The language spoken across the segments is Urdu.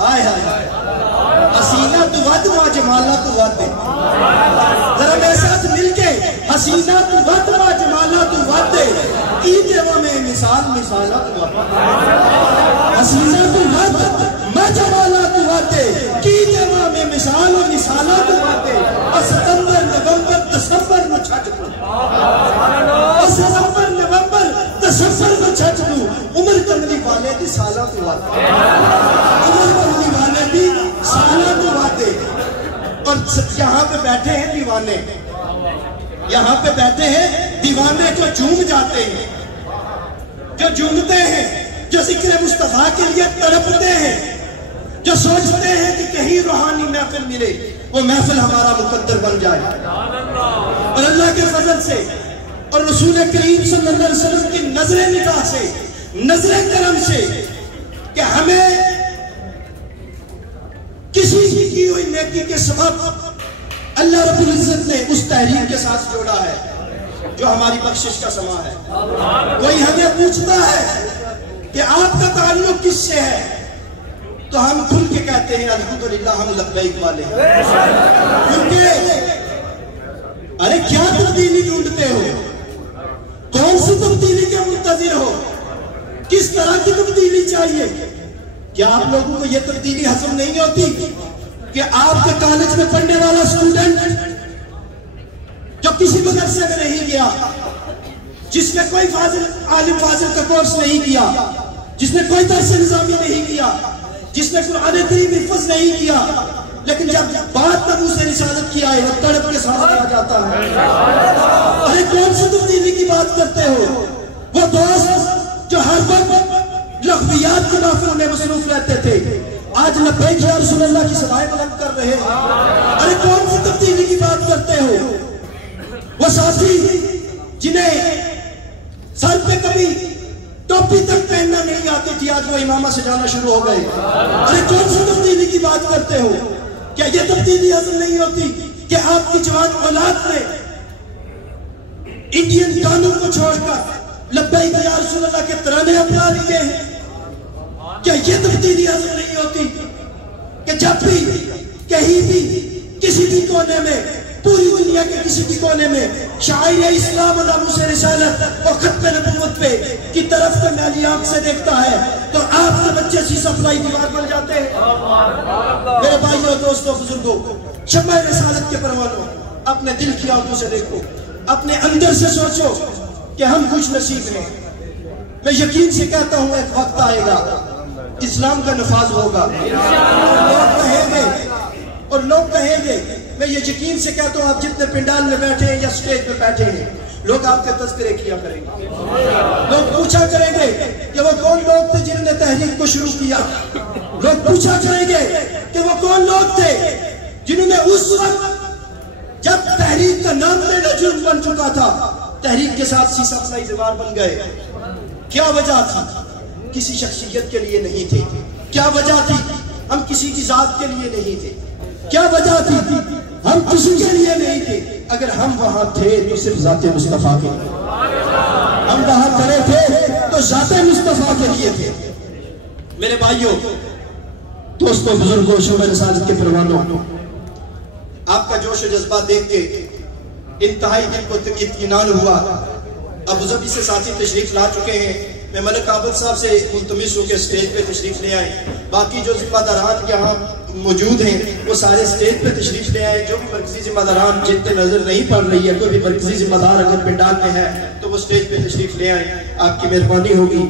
آئے آئے حسینہ تو ود ما جمالہ تو ود ذرا میرے ساتھ مل کے حسینہ تو ود ما جمالہ تو ود کی دیوا میں مثال مثالہ تو ود حسینہ تو ود ما جمالہ تو ود کی دیوا میں مثال و مثالہ تو ود ستمبر نومبر دسمبر میں چھٹ کو ستمبر نومبر دسمبر میں چھٹ کو عمر کملی والے دی سالہ تو ود عمر کملی والے دی سالہ تو ود اور یہاں پہ بیٹھے ہیں دیوانے یہاں پہ بیٹھے ہیں دیوانے جو جھوم جاتے ہیں جو جھومتے ہیں جو ذکر مصطفیٰ کے لیے تڑپتے ہیں جو سوچتے ہیں کہ کہیں روحانی محفل ملے وہ محفل ہمارا مقدر بن جائے اور اللہ کے فضل سے اور رسول کریم صلی اللہ علیہ وسلم کی نظر نگاہ سے نظر کرم سے کہ ہمیں کسی کی ہوئی نیکی کے سبب اللہ رب العزت نے اس تحریک کے ساتھ جوڑا ہے جو ہماری بخشش کا سما ہے کوئی ہمیں پوچھتا ہے کہ آپ کا تعلق کس سے ہے تو ہم کھل کے کہتے ہیں الحمدللہ ہم لبیک والے ہیں کیونکہ ارے کیا تبدیلی ڈھونڈتے ہو کون سی تبدیلی کے منتظر ہو کس طرح کی تبدیلی چاہیے کیا آپ لوگوں کو یہ تبدیلی حاصل نہیں ہوتی کہ آپ کے کالج میں پڑھنے والا اسٹوڈنٹ جو کسی مدرسے میں نہیں گیا جس نے کوئی عالم فاضل کا کورس نہیں کیا جس نے کوئی درس نظامی نہیں کیا جس نے قرآن کریم حفظ نہیں کیا لیکن جب بات نبو سے رسالت کی آئے وہ تڑپ کے سامنے آ جاتا ہے ارے کون سی تبدیلی کی بات کرتے ہو وہ دوست جو ہر وقت لغویات کے محفلوں میں مصروف رہتے تھے آج لبیک یا رسول اللہ کی سوائے بلند کر رہے ہیں ارے کون سی تبدیلی کی بات کرتے ہو وہ ساتھی جنہیں سر پہ کبھی ٹوپی تک پہننا نہیں آتی تھی آج وہ امامہ سے جانا شروع ہو گئے ارے کون سی تبدیلی کی بات کرتے ہو کیا یہ تبدیلی حاصل نہیں ہوتی کہ آپ کی جوان اولاد نے انڈین گانوں کو چھوڑ کر لبیک یا رسول اللہ کے ترانے اپنا لیے ہیں کیا یہ تبدیلی حاصل نہیں ہوتی کہ جب بھی کہیں بھی کسی بھی کونے میں پوری دنیا کے کسی بھی کونے میں شاعر اسلام ناموس سے رسالت اور ختم نبوت پہ کی طرف سے میلی آنکھ سے دیکھتا ہے تو آپ کے بچے سی سپلائی دیوار بن جاتے ہیں میرے بھائیوں دوستوں بزرگوں شمع رسالت کے پروانوں اپنے دل کی آنکھوں سے دیکھو اپنے اندر سے سوچو کہ ہم خوش نصیب ہیں میں یقین سے کہتا ہوں ایک وقت آئے گا اسلام کا نفاذ ہوگا اور لوگ کہیں گے میں یہ یقین سے کہتا ہوں آپ جتنے پنڈال میں بیٹھے ہیں یا سٹیج پہ بیٹھے ہیں لوگ آپ کے تذکرے کیا کریں گے لوگ پوچھا کریں گے کہ وہ کون لوگ تھے جنہوں نے تحریک کو شروع کیا لوگ پوچھا کریں گے کہ وہ کون لوگ تھے جنہوں نے اس وقت جب تحریک کا نام لینا جرم بن چکا تھا تحریک کے ساتھ سی سپلائی دیوار بن گئے کیا وجہ تھی کسی شخصیت کے لیے نہیں تھے کیا وجہ تھی ہم کسی کی ذات کے لیے نہیں تھے کیا وجہ تھی ہم کسی کے لیے نہیں تھے اگر ہم وہاں تھے تو صرف ذات مصطفیٰ کے ہم وہاں کھڑے تھے تو ذات مصطفیٰ کے لیے تھے میرے بھائیوں دوستوں بزرگوں شعبہ رسالت کے پروانوں آپ کا جوش و جذبہ دیکھ کے انتہائی دل کو اطمینان ہوا ابوظبی سے ساتھی تشریف لا چکے ہیں میں ملک عابد صاحب سے ملتمس ہوں کہ اسٹیج پہ تشریف لے آئیں باقی جو ذمہ داران یہاں موجود ہیں وہ سارے اسٹیج پہ تشریف لے آئیں جو بھی مرکزی ذمہ داران جن پہ نظر نہیں پڑ رہی ہے کوئی بھی مرکزی ذمہ دار اگر پنڈال میں ہے تو وہ اسٹیج پہ تشریف لے آئیں آپ کی مہربانی ہوگی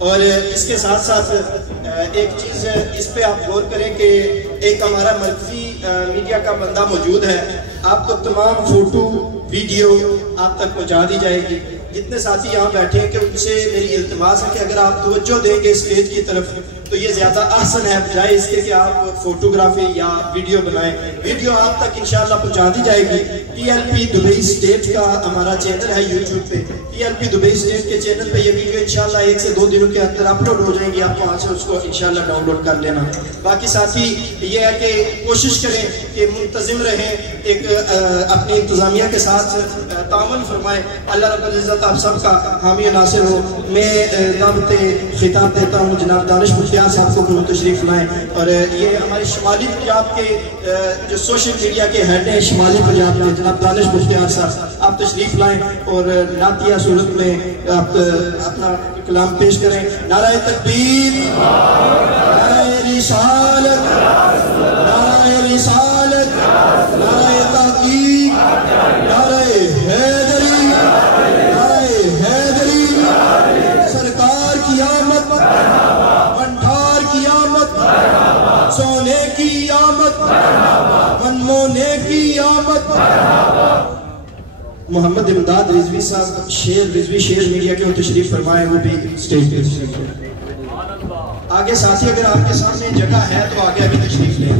اور اس کے ساتھ ساتھ ایک چیز اس پہ آپ غور کریں کہ ایک ہمارا مرکزی میڈیا کا بندہ موجود ہے آپ کو تمام فوٹو ویڈیو آپ تک پہنچا دی جائے گی جتنے ساتھی یہاں بیٹھے ہیں کہ ان سے میری التماس ہے کہ اگر آپ توجہ دیں گے اسٹیج کی طرف تو یہ زیادہ احسن ہے بجائے اس کے کہ آپ فوٹوگرافی یا ویڈیو بنائیں ویڈیو آپ تک انشاءاللہ پہنچا دی جائے گی P L P Dubai state کا ہمارا چینل ہے یوٹیوب پہ P L P Dubai state کے چینل پہ یہ ویڈیو انشاءاللہ 1 سے 2 دنوں کے اندر اپلوڈ ہو جائیں گی آپ وہاں سے اس کو انشاءاللہ ڈاؤن لوڈ کر لینا باقی ساتھی یہ ہے کہ کوشش کریں کہ منتظم رہیں ایک اپنی انتظامیہ کے ساتھ تعامل فرمائیں اللہ رب العزت آپ سب کا حامی و ناصر ہو میں دعوت خطاب دیتا ہوں جناب دانش مختیار مفتیار صاحب کو کہ وہ تشریف لائیں. اور یہ ہمارے شمالی پنجاب کے جو سوشل میڈیا کے ہیڈ ہیں شمالی پنجاب کے جناب دانش مفتیار صاحب, آپ تشریف لائیں اور نعتیہ صورت میں آپ اپنا کلام پیش کریں. نعرہ تکبیر, نعرہ رسالت, نعرہ رسالت, نعرہ تحقیق, نعرہ حیدری, نعرہ حیدری, سرکار کی آمد, بنٹھار کی آمد, سونے کی آمد, منمونے کی آمد. محمد امداد رضوی صاحب رضوی شیر میڈیا کے وہ تشریف فرمائے, وہ بھی اسٹیج پہ تشریف لیں. آگے ساتھی اگر آپ کے سامنے جگہ ہے تو آگے ابھی تشریف لیں.